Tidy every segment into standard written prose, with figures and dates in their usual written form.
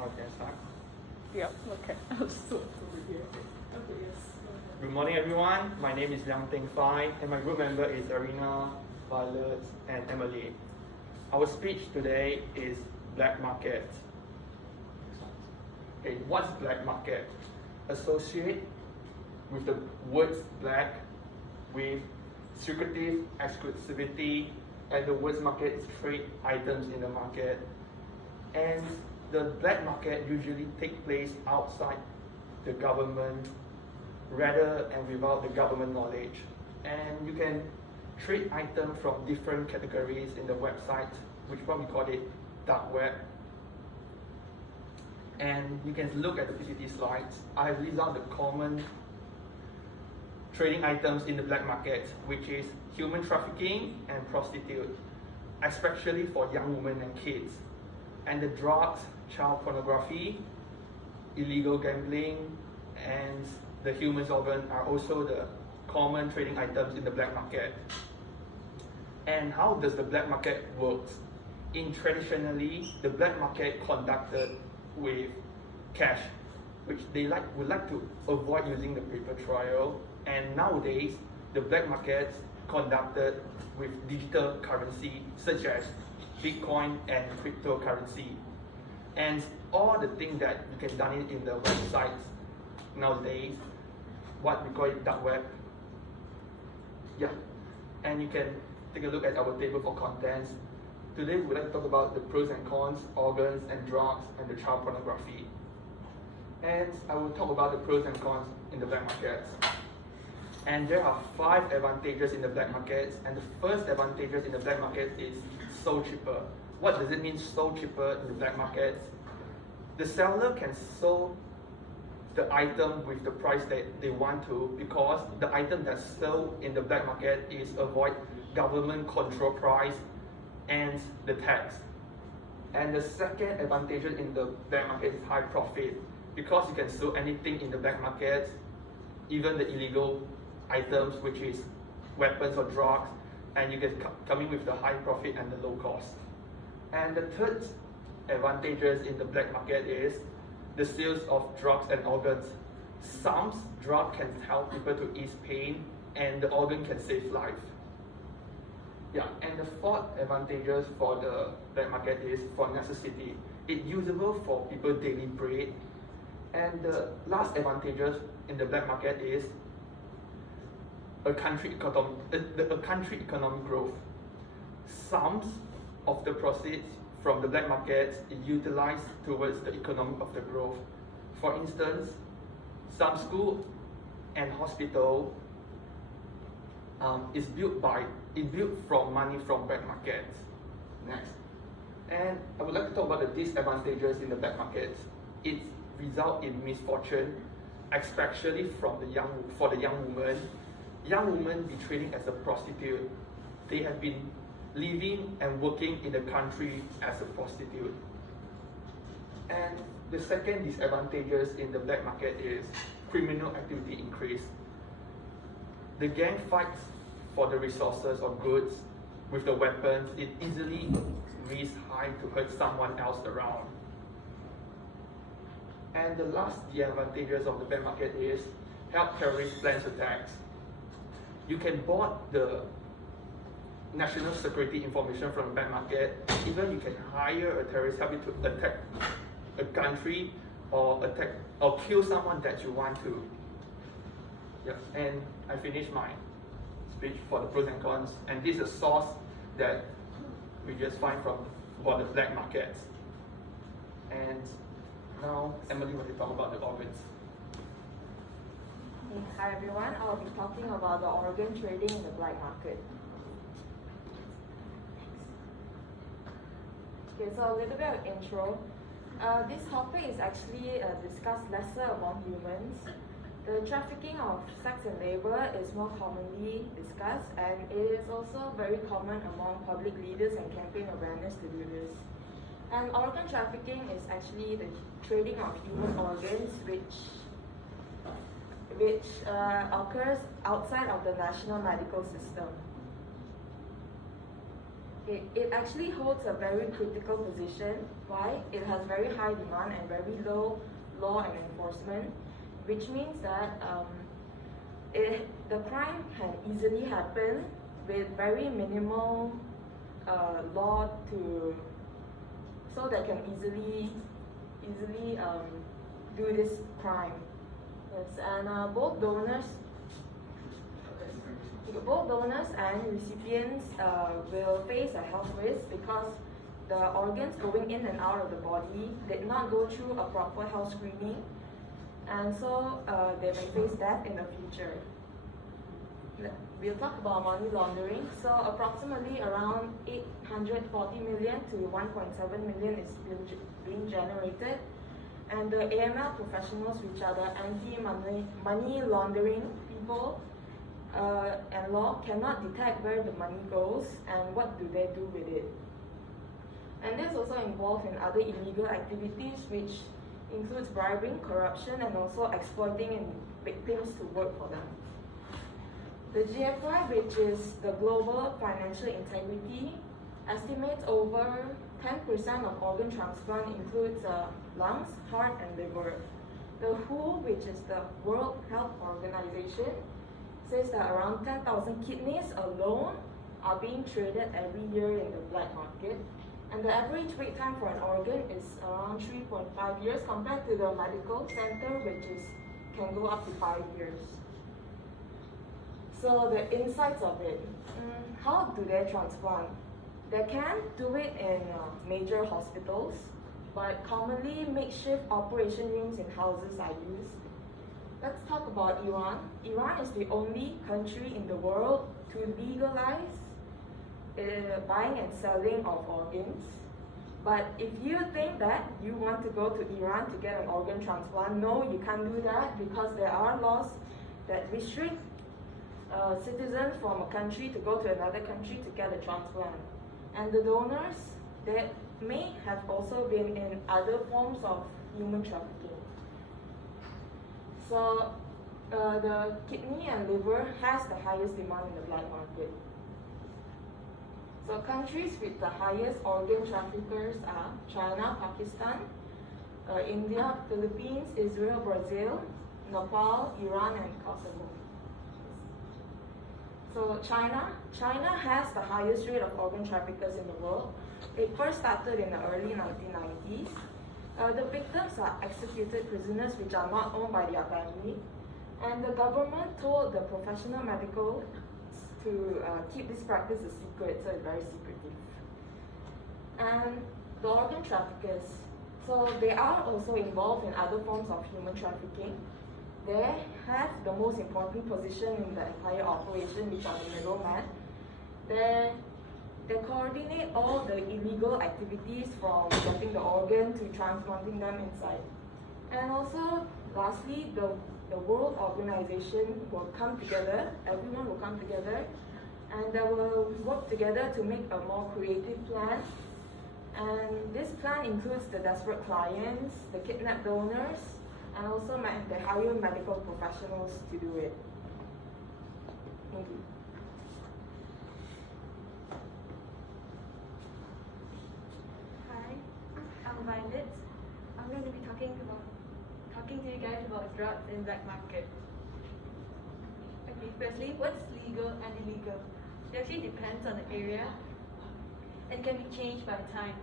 Okay, start. Yep, okay. I'll sort over here. Okay, yes. Good morning, everyone. My name is Liang Teng Fai, and my group member is Arina, Violet, and Emily. Our speech today is black market. Okay, what's black market? Associate with the words black with secretive exclusivity, and the words market is trade items in the market. And the black market usually take place outside the government rather and without the government knowledge. And you can trade items from different categories in the website, which what we call it dark web. And you can look at the PPT slides. I have listed out the common trading items in the black market, which is human trafficking and prostitute, especially for young women and kids. And the drugs, child pornography, illegal gambling, and the human organ are also the common trading items in the black market. And how does the black market work? Traditionally, the black market conducted with cash, which they would like to avoid using the paper trail. And nowadays, the black market conducted with digital currency such as Bitcoin and cryptocurrency. And all the things that you can done it in the websites nowadays, what we call it dark web. Yeah, and you can take a look at our table for contents. Today we would like to talk about the pros and cons, organs and drugs, and the child pornography. And I will talk about the pros and cons in the black markets. And there are 5 advantages in the black markets. And the first advantages in the black market is sold cheaper. What does it mean sold cheaper in the black markets? The seller can sell the item with the price that they want to, because the item that's sold in the black market is avoid government control price and the tax. And the second advantage in the black market is high profit, because you can sell anything in the black market, even the illegal items, which is weapons or drugs, and you get coming with the high profit and the low cost. And the third advantages in the black market is the sales of drugs and organs. Some drug can help people to ease pain, and the organ can save life. Yeah, and the fourth advantages for the black market is for necessity. It's usable for people daily bread. And the last advantages in the black market is a country economic growth. Some of the proceeds from the black market is utilized towards the economic of the growth. For instance, some school and hospital is built from money from black markets. Next, and I would like to talk about the disadvantages in the black market. It results in misfortune, especially for the young women. Young women be trading as a prostitute. They have been living and working in the country as a prostitute. And the second disadvantages in the black market is criminal activity increase. The gang fights for the resources or goods with the weapons. It easily risks high to hurt someone else around. And the last disadvantages of the black market is help terrorist plans attacks. You can buy the national security information from the black market. Even you can hire a terrorist help you to attack a country or kill someone that you want to. Yeah, and I finished my speech for the pros and cons. And this is a source that we just find from the black markets. And now Emily will talk about the organs. Hi everyone, I'll be talking about the organ trading in the black market. Okay, so a little bit of intro. This topic is actually discussed lesser among humans. The trafficking of sex and labor is more commonly discussed, and it is also very common among public leaders and campaign awareness to do this. And organ trafficking is actually the trading of human organs which occurs outside of the national medical system. it actually holds a very critical position. Why? It has very high demand and very low law and enforcement, which means that the crime can easily happen with very minimal law so they can easily do this crime. Yes, and both donors and recipients will face a health risk because the organs going in and out of the body did not go through a proper health screening, and so they may face death in the future. We'll talk about money laundering. So approximately around 840 million to 1.7 million is being generated, and the AML professionals, which are the anti-money laundering people, and law cannot detect where the money goes and what do they do with it. And this also involved in other illegal activities, which includes bribing, corruption, and also exploiting victims to work for them. The GFI, which is the Global Financial Integrity, estimates over 10% of organ transplant includes lungs, heart, and liver. The WHO, which is the World Health Organization, says that around 10,000 kidneys alone are being traded every year in the black market, and the average wait time for an organ is around 3.5 years compared to the medical center, which can go up to 5 years. So the insights of it, how do they transplant? They can do it in major hospitals, but commonly makeshift operation rooms in houses are used. Let's talk about Iran. Iran is the only country in the world to legalize buying and selling of organs. But if you think that you want to go to Iran to get an organ transplant, no, you can't do that because there are laws that restrict citizens from a country to go to another country to get a transplant. And the donors, they may have also been in other forms of human trafficking. So the kidney and liver has the highest demand in the black market. So countries with the highest organ traffickers are China, Pakistan, India, Philippines, Israel, Brazil, Nepal, Iran, and Kosovo. So China has the highest rate of organ traffickers in the world. It first started in the early 1990s. The victims are executed prisoners which are not owned by their family, and the government told the professional medical to keep this practice a secret, so it's very secretive. And the organ traffickers, so they are also involved in other forms of human trafficking. They have the most important position in the entire operation, which are the middlemen. They coordinate all the illegal activities from getting the organ to transplanting them inside. And also, lastly, the World Organization will come together, everyone will come together, and they will work together to make a more creative plan. And this plan includes the desperate clients, the kidnapped donors, and also they hire medical professionals to do it. Thank you. Hi, I'm Violet. I'm going to be talking to you guys about drugs in black market. Okay, firstly, what's legal and illegal? It actually depends on the area and can be changed by time.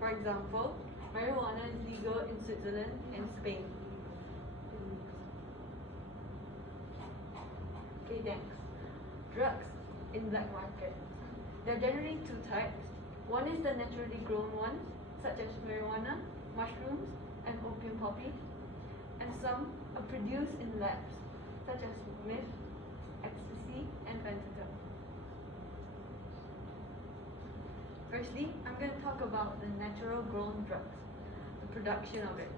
For example, marijuana is legal in Switzerland and Spain. Okay, thanks. Drugs in black market. There are generally two types. One is the naturally grown ones, such as marijuana, mushrooms, and opium poppy. And some are produced in labs, such as meth, ecstasy, and fentanyl. Firstly, I'm going to talk about the natural grown drugs, the production of it.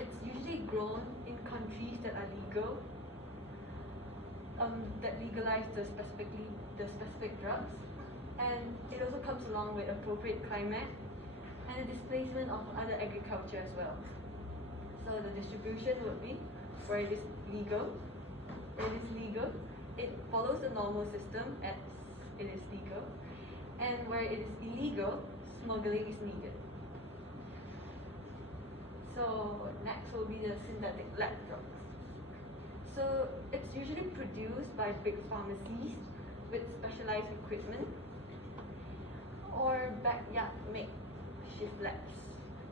It's usually grown in countries that are legal, that legalize the specific drugs, and it also comes along with appropriate climate and the displacement of other agriculture as well. So the distribution would be where it is legal. It follows the normal system as it is legal, and where it is illegal, smuggling is needed. So next will be the synthetic lab drugs. So it's usually produced by big pharmacies with specialized equipment or backyard makeshift labs.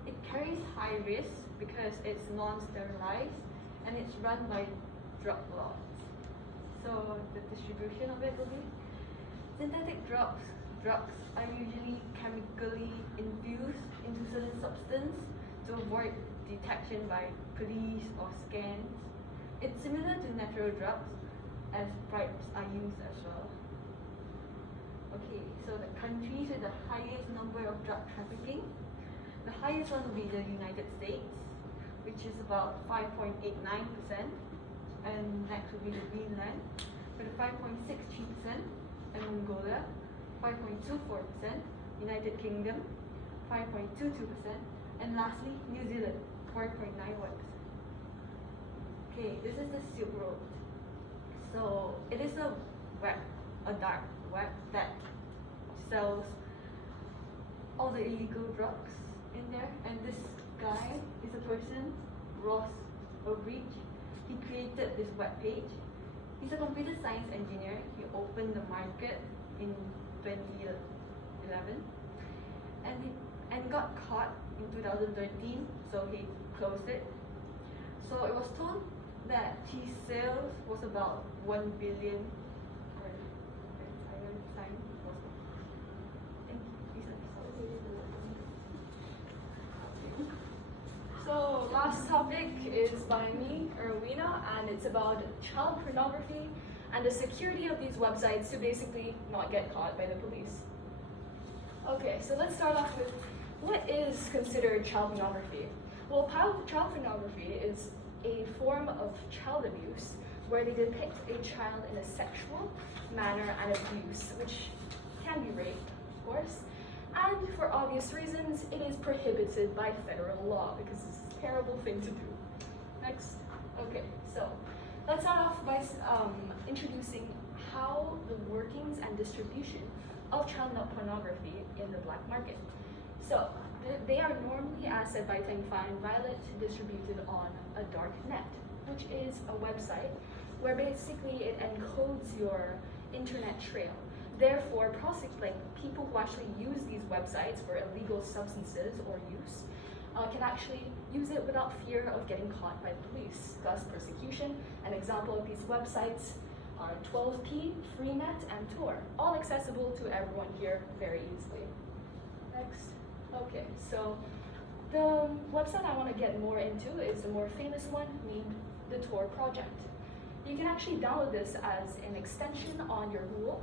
It carries high risk because it's non-sterilized and it's run by drug lords. So the distribution of it will be synthetic drugs. Drugs are usually chemically infused into certain substance to avoid detection by police or scans. It's similar to natural drugs as bribes are used as well. Okay, so the countries with the highest number of drug trafficking, the highest one will be the United States, which is about 5.89%, and next will be the Greenland with 5.63%, and Mongolia 5.24%, United Kingdom 5.22%, and lastly New Zealand 4.91%. Okay, this is the Silk Road. So it is a dark web that sells all the illegal drugs in there, and this guy is a person, Ross Ulbricht. He created this web page. He's a computer science engineer. He opened the market in 2011 and got caught in 2013, so he closed it. So it was told that his sales was about 1 billion. So last topic is by me, Erwina, and it's about child pornography and the security of these websites to basically not get caught by the police. Okay, so let's start off with what is considered child pornography? Well, child pornography is a form of child abuse where they depict a child in a sexual manner and abuse, which can be rape, of course. And for obvious reasons, it is prohibited by federal law because it's a terrible thing to do. Next. Okay, so let's start off by introducing how the workings and distribution of child pornography in the black market. So they are normally, as said by Teng Fan Violet, distributed on a dark net, which is a website where basically it encodes your internet trail. Therefore, people who actually use these websites for illegal substances or use can actually use it without fear of getting caught by the police, thus persecution. An example of these websites are 12p, Freenet, and Tor, all accessible to everyone here very easily. Next. Okay, so the website I want to get more into is the more famous one named the Tor Project. You can actually download this as an extension on your Google,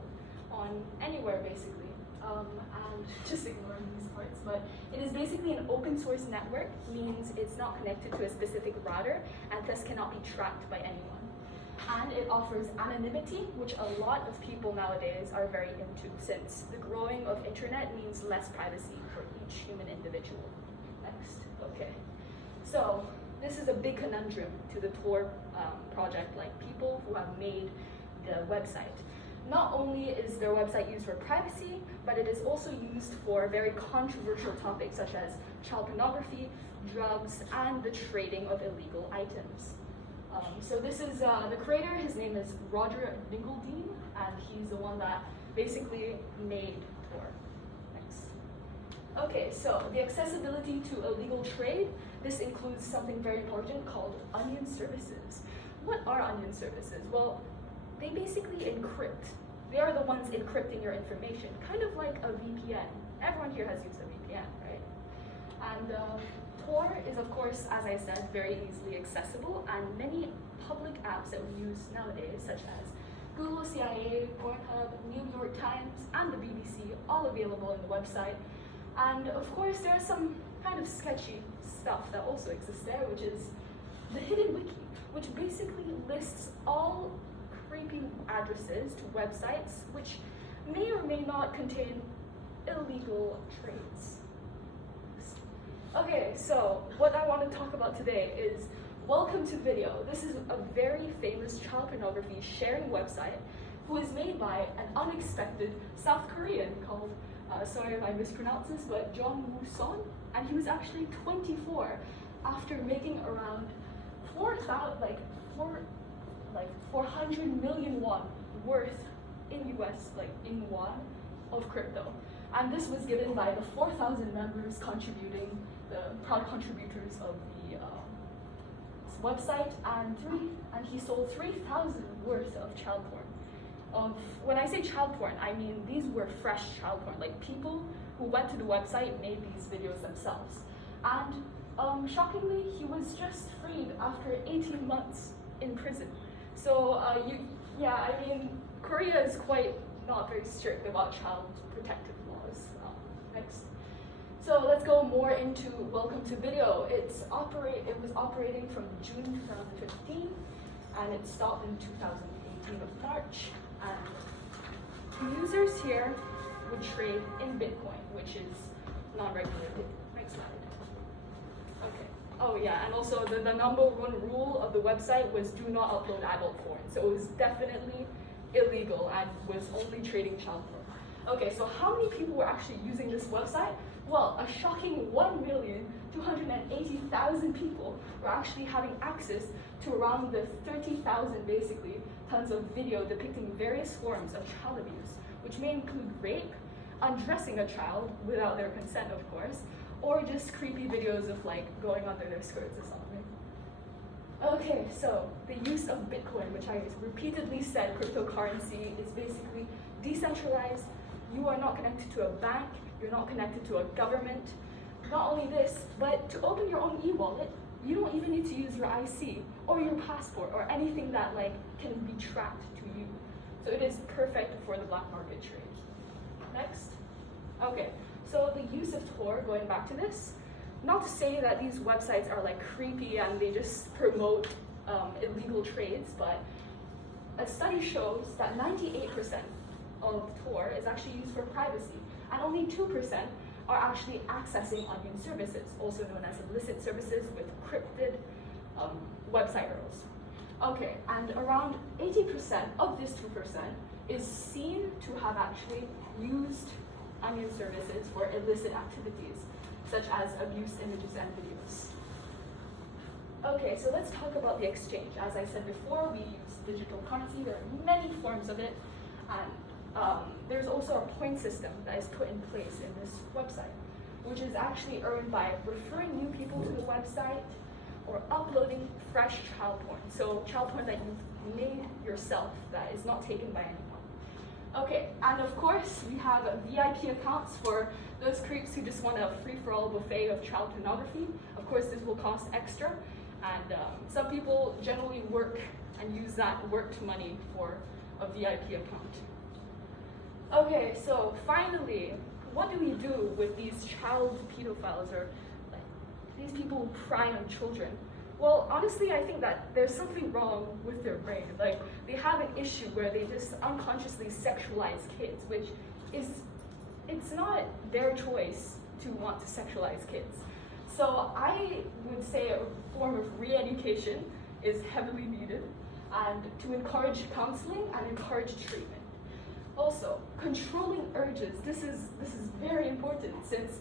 on anywhere basically, and just ignoring these parts, but it is basically an open source network, means it's not connected to a specific router and thus cannot be tracked by anyone. And it offers anonymity, which a lot of people nowadays are very into, since the growing of internet means less privacy for each human individual. Next, okay. So this is a big conundrum to the Tor project, like people who have made the website. Not only is their website used for privacy, but it is also used for very controversial topics such as child pornography, drugs, and the trading of illegal items. So this is the creator, his name is Roger Dingeldine, and he's the one that basically made Tor. Next. Okay, so the accessibility to illegal trade, this includes something very important called onion services. What are onion services? Well, they basically encrypt. They are the ones encrypting your information, kind of like a VPN. Everyone here has used a VPN, right? And Tor is, of course, as I said, very easily accessible, and many public apps that we use nowadays, such as Google, CIA, Pornhub, New York Times, and the BBC, all available on the website. And of course, there are some kind of sketchy stuff that also exists there, which is the Hidden Wiki, which basically lists all creepy addresses to websites which may or may not contain illegal trades. Okay, so what I want to talk about today is Welcome to Video. This is a very famous child pornography sharing website who is made by an unexpected South Korean called sorry if I mispronounce this, but John Woo Son, and he was actually 24 after making around 400 million won worth in US, like in won, of crypto. And this was given by the 4,000 members contributing, the proud contributors of the website, and he sold 3,000 worth of child porn. When I say child porn, I mean these were fresh child porn, like people who went to the website made these videos themselves. And shockingly, he was just freed after 18 months in prison. So I mean, Korea is quite not very strict about child protective laws. Next. So let's go more into Welcome to Video. It was operating from June 2015, and it stopped in 2018 of March. And users here would trade in Bitcoin, which is non-regulated. Next slide. Okay. Oh yeah, and also the number one rule of the website was do not upload adult porn. So it was definitely illegal and was only trading child porn. Okay, so how many people were actually using this website? Well, a shocking 1,280,000 people were actually having access to around the 30,000 basically tons of video depicting various forms of child abuse, which may include rape, undressing a child without their consent, of course, or just creepy videos of like going under their skirts or something. Okay, so the use of Bitcoin, which I repeatedly said cryptocurrency is basically decentralized. You are not connected to a bank, you're not connected to a government. Not only this, but to open your own e-wallet, you don't even need to use your IC or your passport or anything that like can be tracked to you. So it is perfect for the black market trade. Next. Okay, so the use of Tor, going back to this, not to say that these websites are like creepy and they just promote illegal trades, but a study shows that 98% of Tor is actually used for privacy, and only 2% are actually accessing onion services, also known as illicit services with crypted website URLs. Okay, and around 80% of this 2% is seen to have actually used onion services for illicit activities, such as abuse images and videos. Okay, so let's talk about the exchange. As I said before, we use digital currency. There are many forms of it, and there's also a point system that is put in place in this website, which is actually earned by referring new people to the website or uploading fresh child porn. So child porn that you've made yourself that is not taken by anyone. Okay, and of course we have VIP accounts for those creeps who just want a free-for-all buffet of child pornography. Of course this will cost extra, and some people generally work and use that worked money for a VIP account. Okay, so finally, what do we do with these child pedophiles, or like these people who pry on children? Well, honestly, I think that there's something wrong with their brain. Like, they have an issue where they just unconsciously sexualize kids, which is, it's not their choice to want to sexualize kids. So I would say a form of re-education is heavily needed, and to encourage counseling and encourage treatment. Also, controlling urges. This is very important, since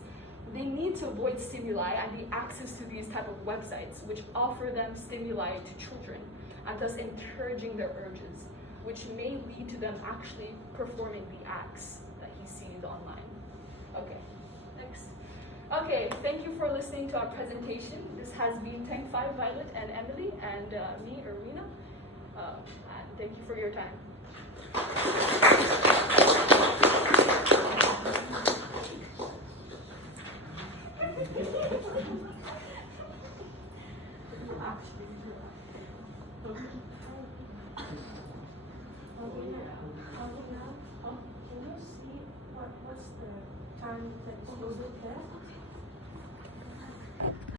they need to avoid stimuli and the access to these type of websites which offer them stimuli to children, and thus encouraging their urges, which may lead to them actually performing the acts that he sees online. Okay, next. Okay, thank you for listening to our presentation. This has been Tank 5 Violet and Emily, and me, Erwina, and thank you for your time. Can you see what's the time that you look there?